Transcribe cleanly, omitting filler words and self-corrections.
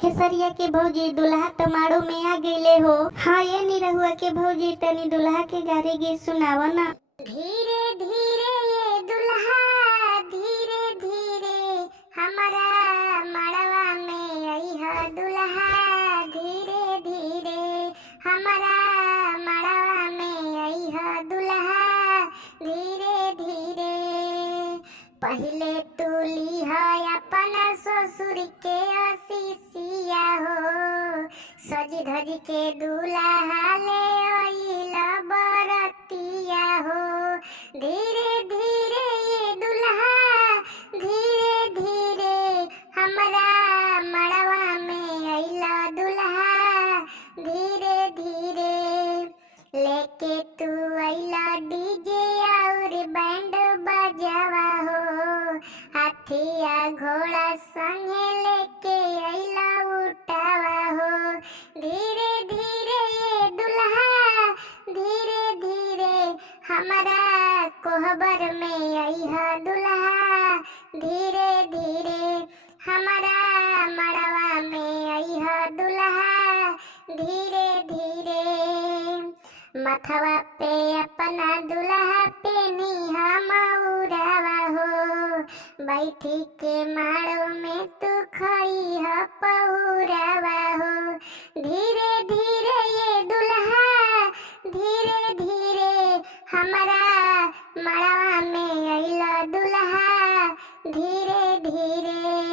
खेसरिया के भौजी दुल्हा तमाड़ो में आ गईले हो। हाँ ये निरहुआ के भौजी तनी दुल्हा के गारी गीत सुनाव ना। धीरे धीरे ये दुल्हा धीरे धीरे हमारा मड़वा में अइहा दुल्हा धीरे धीरे हमारा मड़वा में अइहा दुल्हा धीरे धीरे। पहले तुली है अपन ससुर के असीसिया हो सज धज के दूल्हा ले आइला बरतिया हो। धीरे धीरे ये दुल्हा धीरे धीरे हमारा मड़वा में अइला दुल्हा धीरे धीरे। लेके तू अइला डीजे और बैंड बजावा हो हाथिया घोड़ा संगे लेके अइला उठावा हो। धीरे धीरे ये दुल्हा धीरे धीरे हमारा कोहबर में अइहा दुल्हा धीरे धीरे हमारा मड़वा में अइहा दुल्हा धीरे धीरे। मथवा पे अपना दुल्हा पे निहा मऊरावा हो बैठी के माड़ो में तू खइहा पहुरावा हो। धीरे धीरे ये दुल्हा धीरे धीरे हमारा मड़वा में अइला दुल्हा धीरे धीरे।